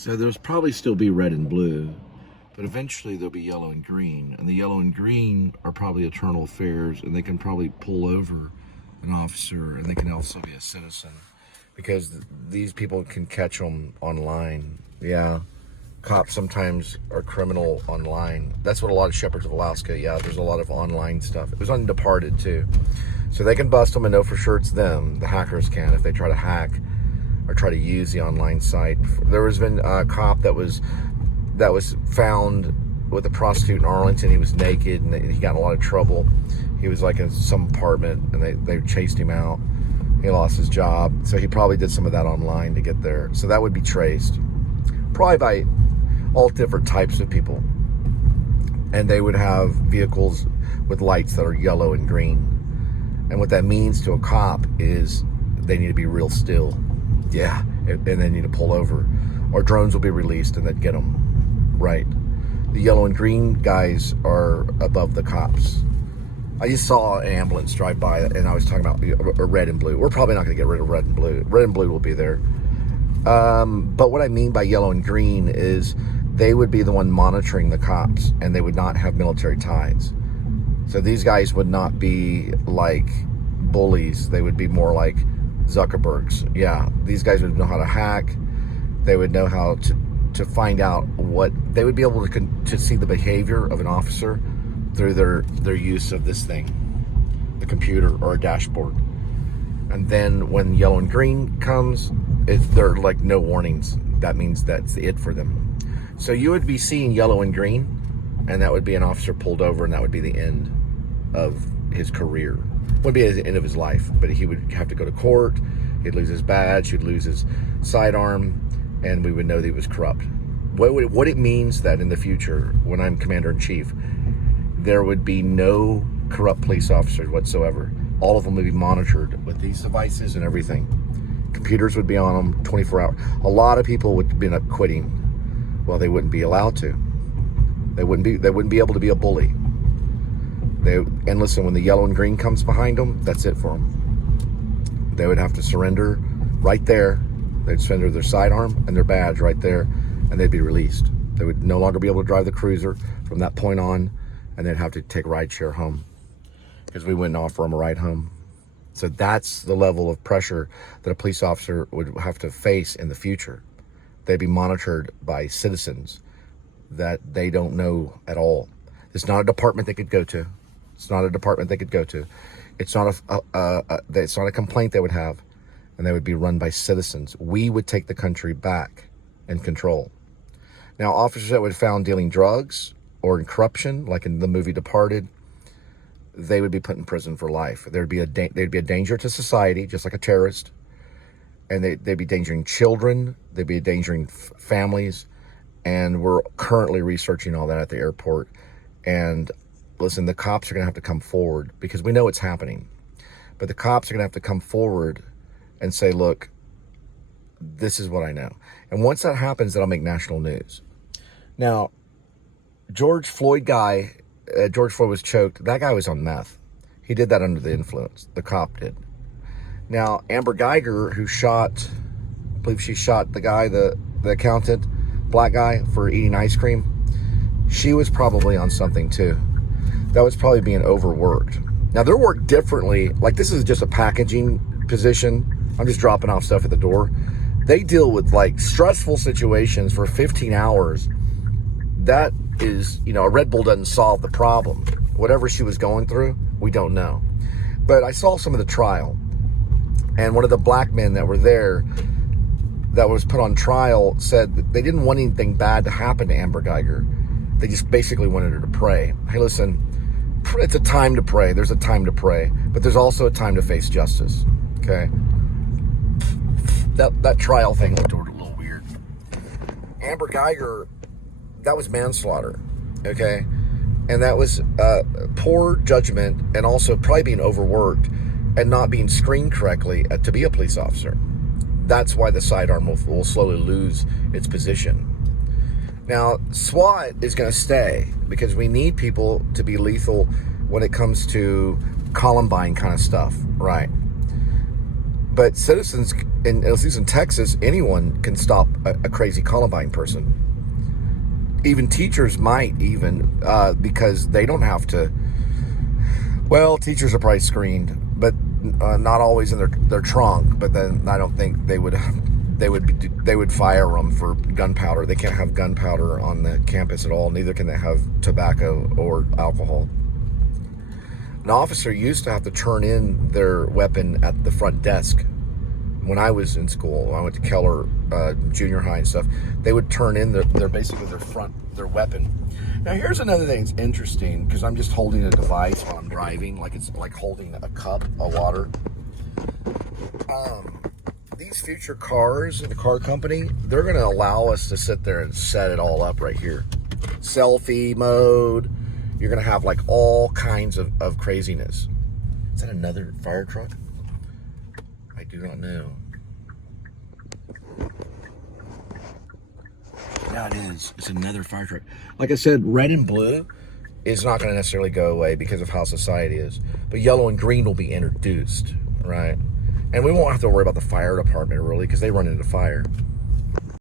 So there'll probably still be red and blue, but eventually there'll be yellow and green. And the yellow and green are probably eternal affairs, and they can probably pull over an officer, and they can also be a citizen, because these people can catch them online. Yeah, cops sometimes are criminal online. That's what a lot of Shepherds of Alaska, yeah, there's a lot of online stuff. It was on Departed too. So they can bust them and know for sure it's them. The hackers can, if they try to hack or try to use the online site. There has been a cop that was found with a prostitute in Arlington. He was naked and he got in a lot of trouble. He was like in some apartment and they chased him out. He lost his job. So he probably did some of that online to get there. So that would be traced. Probably by all different types of people. And they would have vehicles with lights that are yellow and green. And what that means to a cop is they need to be real still. Yeah, and they need to pull over. Or drones will be released and they'd get them. Right. The yellow and green guys are above the cops. I just saw an ambulance drive by and I was talking about red and blue. We're probably not going to get rid of red and blue. Red and blue will be there. But what I mean by yellow and green is they would be the one monitoring the cops, and they would not have military ties. So these guys would not be like bullies. They would be more like Zuckerbergs. Yeah, these guys would know how to hack. They would know how to find out what, they would be able to see the behavior of an officer through their use of this thing, the computer or a dashboard. And then when yellow and green comes, they're like no warnings. That means that's it for them. So you would be seeing yellow and green, and that would be an officer pulled over, and that would be the end of his career. Would be the end of his life, but he would have to go to court. He'd lose his badge, he'd lose his sidearm, and we would know that he was corrupt. What it means that in the future, when I'm commander-in-chief, there would be no corrupt police officers whatsoever. All of them would be monitored with these devices and everything. Computers would be on them 24 hours. A lot of people would be up quitting. Well, they wouldn't be allowed to. They wouldn't be able to be a bully. And listen, when the yellow and green comes behind them, that's it for them. They would have to surrender right there. They'd surrender their sidearm and their badge right there, and they'd be released. They would no longer be able to drive the cruiser from that point on, and they'd have to take rideshare home because we wouldn't offer them a ride home. So that's the level of pressure that a police officer would have to face in the future. They'd be monitored by citizens that they don't know at all. It's not a department they could go to. It's not a department they could go to. It's not it's not a complaint they would have, and they would be run by citizens. We would take the country back and control. Now, officers that were found dealing drugs or in corruption, like in the movie Departed, they would be put in prison for life. They'd be a danger to society, just like a terrorist. And they'd be endangering children. They'd be endangering families. And we're currently researching all that at the airport. And listen, the cops are going to have to come forward because we know it's happening. But the cops are going to have to come forward and say, look, this is what I know. And once that happens, that'll make national news. Now, George Floyd was choked. That guy was on meth. He did that under the influence. The cop did. Now, Amber Geiger, who shot, I believe she shot the guy, the accountant, black guy, for eating ice cream. She was probably on something too. That was probably being overworked. Now, they're worked differently. Like, this is just a packaging position. I'm just dropping off stuff at the door. They deal with like stressful situations for 15 hours. That is, a Red Bull doesn't solve the problem. Whatever she was going through, we don't know. But I saw some of the trial. And one of the black men that were there that was put on trial said that they didn't want anything bad to happen to Amber Geiger. They just basically wanted her to pray. Hey, listen, it's a time to pray. There's a time to pray. But there's also a time to face justice. Okay? That trial thing looked a little weird. Amber Geiger, that was manslaughter. Okay? And that was poor judgment and also probably being overworked and not being screened correctly to be a police officer. That's why the sidearm will slowly lose its position. Now, SWAT is going to stay because we need people to be lethal when it comes to Columbine kind of stuff, right? But citizens, at least in Texas, anyone can stop a crazy Columbine person. Even teachers might, because they don't have to. Well, teachers are probably screened, but not always in their trunk. But then I don't think they would fire them for gunpowder. They can't have gunpowder on the campus at all. Neither can they have tobacco or alcohol. An officer used to have to turn in their weapon at the front desk. When I was in school, I went to Keller junior high and stuff. They would turn in their weapon. Now here's another thing that's interesting, because I'm just holding a device while I'm driving, like it's like holding a cup of water. These future cars in the car company, they're going to allow us to sit there and set it all up right here. Selfie mode. You're going to have like all kinds of craziness. Is that another fire truck? I do not know. Yeah, it is. It's another fire truck. Like I said, red and blue is not going to necessarily go away because of how society is. But yellow and green will be introduced, right? And we won't have to worry about the fire department, really, because they run into fire.